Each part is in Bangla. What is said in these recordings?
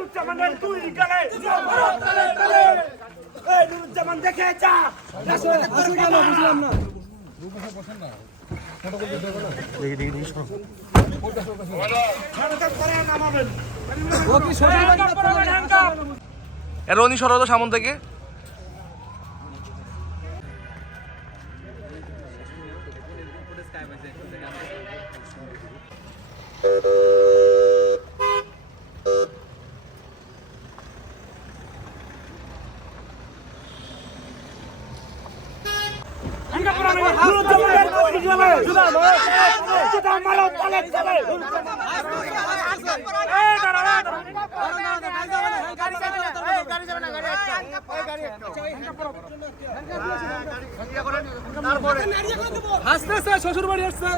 নুরুজ্জামানের দুই গালে তালে তালে এই নুরুজ্জামান দেখে যা আসলে কেন বুঝলাম না। ও কি রনি সরো সামন থেকে। হাসতেছে শ্বশুর বাড়ি আসছে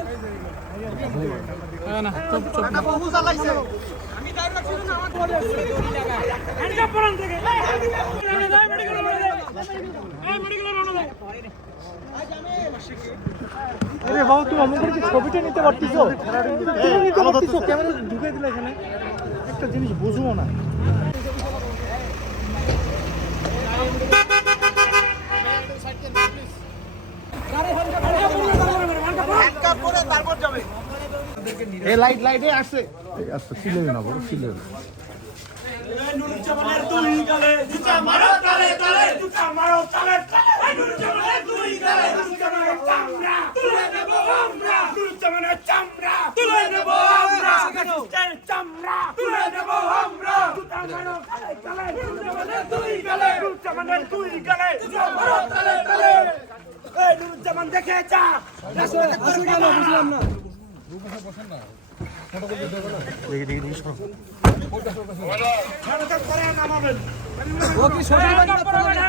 না আরে বাবু তুমি আমাদের কি ছবিটা নিতে পারতিছো? ক্যামেরা ঢুকে দিলে এখানে একটা জিনিস বুঝবো না। লাইটে আসছে সিলেবে না বড় সিলেবে। নুরুজ্জামানের দুই গালে জুতা মারো তালে তালে জুতা মারো তালে তালে নুরুজ্জামানের দুই গালে নুরুজ্জামানের চামড়া তুলে নেব আমরা নুরুজ্জামানের চামড়া তুলে নেব আমরা চামড়া তুলে নেব আমরা জুতা মারো তালে তালে নুরুজ্জামানের দুই গালে নুরুজ্জামানের দুই গালে জুতা মারো তালে তালে এই নুরুজ্জামান দেখে যা আসলে কেন বুঝলাম না। নামাবেন ও কি শ্বশুর বাড়ি